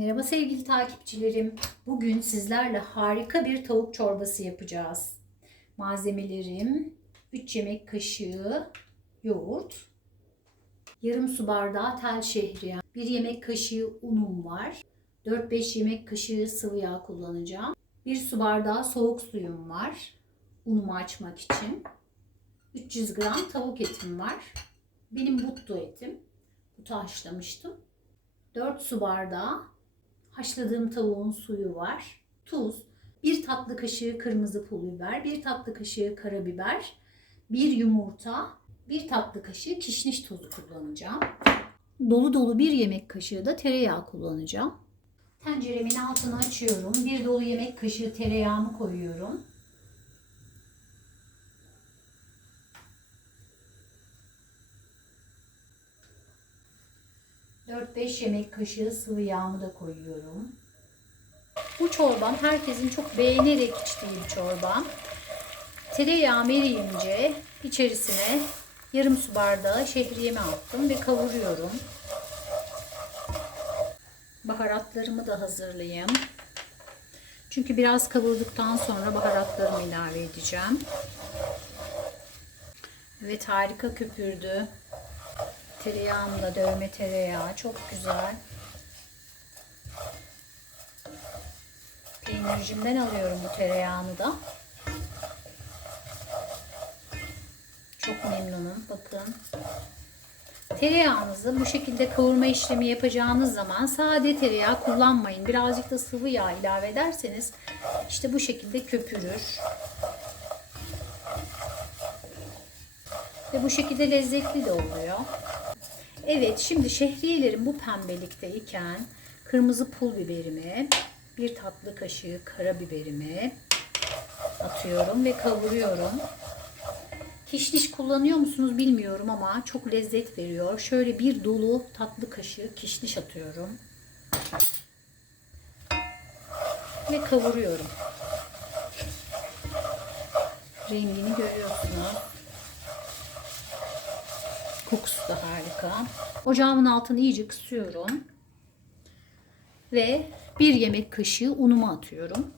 Merhaba sevgili takipçilerim. Bugün sizlerle harika bir tavuk çorbası yapacağız. Malzemelerim 3 yemek kaşığı yoğurt, yarım su bardağı tel şehriye, 1 yemek kaşığı unum var, 4-5 yemek kaşığı sıvı yağ kullanacağım. 1 su bardağı soğuk suyum var unumu açmak için. 300 gram tavuk etim var. Benim buttu etim. Butu haşlamıştım. 4 su bardağı haşladığım tavuğun suyu var. Tuz, 1 tatlı kaşığı kırmızı pul biber, 1 tatlı kaşığı karabiber, 1 yumurta, 1 tatlı kaşığı kişniş tozu kullanacağım. Dolu dolu 1 yemek kaşığı da tereyağı kullanacağım. Tenceremin altını açıyorum. 1 dolu yemek kaşığı tereyağımı koyuyorum. 4-5 yemek kaşığı sıvı yağımı da koyuyorum. Bu çorbam herkesin çok beğenerek içtiği bir çorba. Tereyağı eriyince içerisine yarım su bardağı şehriyemi attım ve kavuruyorum. Baharatlarımı da hazırlayayım. Çünkü biraz kavurduktan sonra baharatlarımı ilave edeceğim. Evet harika köpürdü. Tereyağım da dövme tereyağı. Çok güzel. Peynircimden alıyorum bu tereyağını da. Çok memnunum. Bakın. Tereyağınızı bu şekilde kavurma işlemi yapacağınız zaman sade tereyağı kullanmayın. Birazcık da sıvı yağ ilave ederseniz işte bu şekilde köpürür. Ve bu şekilde lezzetli de oluyor. Evet şimdi şehriyelerim bu pembelikteyken kırmızı pul biberimi bir tatlı kaşığı karabiberimi atıyorum ve kavuruyorum. Kişniş kullanıyor musunuz bilmiyorum ama çok lezzet veriyor. Şöyle bir dolu tatlı kaşığı kişniş atıyorum. Ve kavuruyorum. Rengini görüyorsunuz. Kokusu da harika. Ocağımın altını iyice kısıyorum. Ve bir yemek kaşığı unumu atıyorum.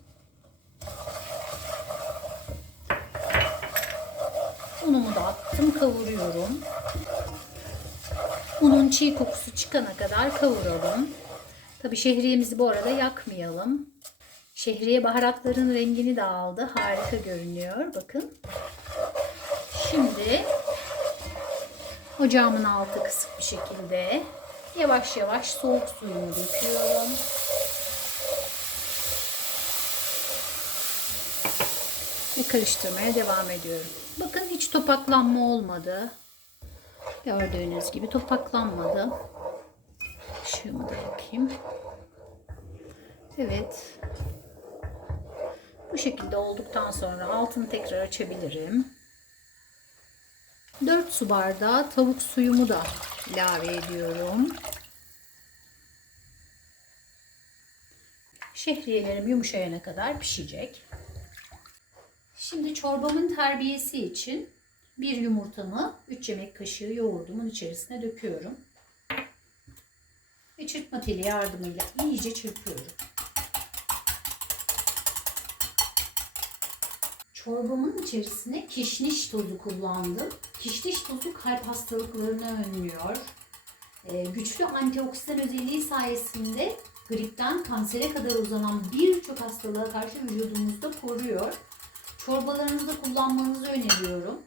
Unumu da attım, kavuruyorum. Unun çiğ kokusu çıkana kadar kavuralım. Tabi şehriyemizi bu arada yakmayalım. Şehriye baharatların rengini de aldı. Harika görünüyor. Bakın. Şimdi Ocağımın altı kısık bir şekilde yavaş yavaş soğuk suyumu döküyorum. Ve karıştırmaya devam ediyorum. Bakın hiç topaklanma olmadı. Gördüğünüz gibi topaklanmadı. Işığımı da yakayım. Evet. Bu şekilde olduktan sonra altını tekrar açabilirim. 4 su bardağı tavuk suyumu da ilave ediyorum. Şehriyelerim yumuşayana kadar pişecek. Şimdi çorbamın terbiyesi için bir yumurtamı 3 yemek kaşığı yoğurdumun içerisine döküyorum. Ve çırpma teli yardımıyla iyice çırpıyorum. Çorbamın içerisine kişniş tozu kullandım. Kişniş tozu kalp hastalıklarını önlüyor. Ee, güçlü antioksidan özelliği sayesinde gripten kansere kadar uzanan birçok hastalığa karşı vücudumuzda koruyor. Çorbalarınızda kullanmanızı öneriyorum.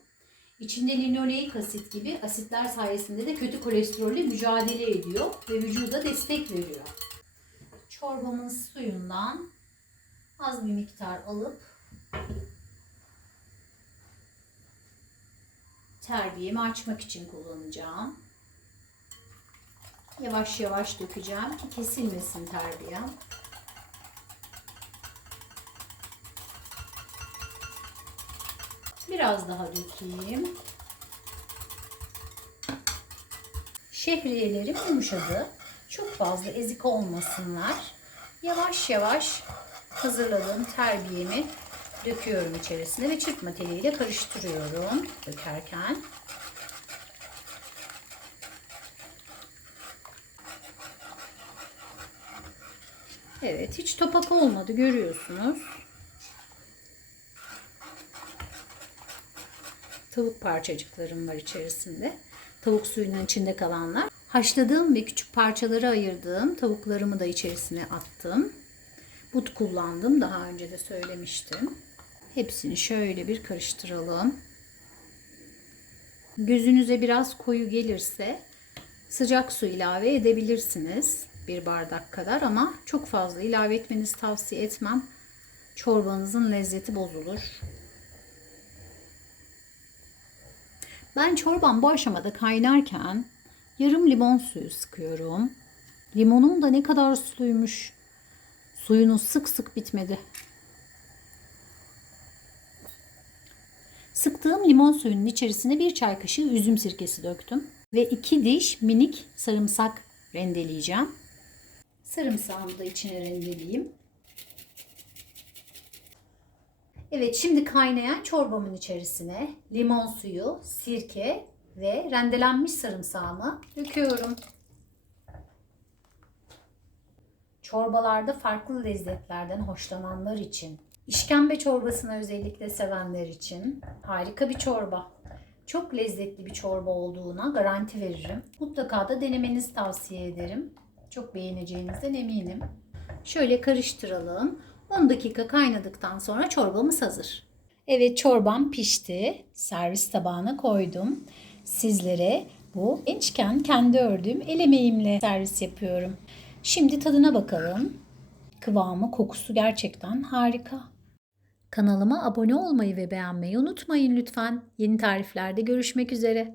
İçinde linoleik asit gibi asitler sayesinde de kötü kolesterolle mücadele ediyor ve vücuda destek veriyor. Çorbamın suyundan az bir miktar alıp terbiyemi açmak için kullanacağım. Yavaş yavaş dökeceğim ki kesilmesin terbiyem. Biraz daha dökeyim. Şehriyelerim yumuşadı. Çok fazla ezik olmasınlar. Yavaş yavaş hazırladığım terbiyemi döküyorum içerisine ve çırpma teliyle karıştırıyorum dökerken. Evet hiç topak olmadı görüyorsunuz. Tavuk parçacıklarım var içerisinde. Tavuk suyunun içinde kalanlar. Haşladığım ve küçük parçalara ayırdığım tavuklarımı da içerisine attım. But kullandım. Daha önce de söylemiştim. Hepsini şöyle bir karıştıralım. Gözünüze biraz koyu gelirse sıcak su ilave edebilirsiniz. Bir bardak kadar ama çok fazla ilave etmenizi tavsiye etmem. Çorbanızın lezzeti bozulur. Ben çorbam bu aşamada kaynarken yarım limon suyu sıkıyorum. Limonum da ne kadar suluymuş. Suyunu sık sık bitmedi. Sıktığım limon suyunun içerisine bir çay kaşığı üzüm sirkesi döktüm. Ve iki diş minik sarımsak rendeleyeceğim. Sarımsağımı da içine rendeleyeyim. Evet şimdi kaynayan çorbamın içerisine limon suyu, sirke ve rendelenmiş sarımsağımı döküyorum. Çorbalarda farklı lezzetlerden hoşlananlar için, işkembe çorbasını özellikle sevenler için harika bir çorba. Çok lezzetli bir çorba olduğuna garanti veririm. Mutlaka da denemenizi tavsiye ederim. Çok beğeneceğinizden eminim. Şöyle karıştıralım. 10 dakika kaynadıktan sonra çorbamız hazır. Evet çorbam pişti. Servis tabağına koydum. Sizlere bu gençken kendi ördüğüm el emeğimle servis yapıyorum. Şimdi tadına bakalım. Kıvamı, kokusu gerçekten harika. Kanalıma abone olmayı ve beğenmeyi unutmayın lütfen. Yeni tariflerde görüşmek üzere.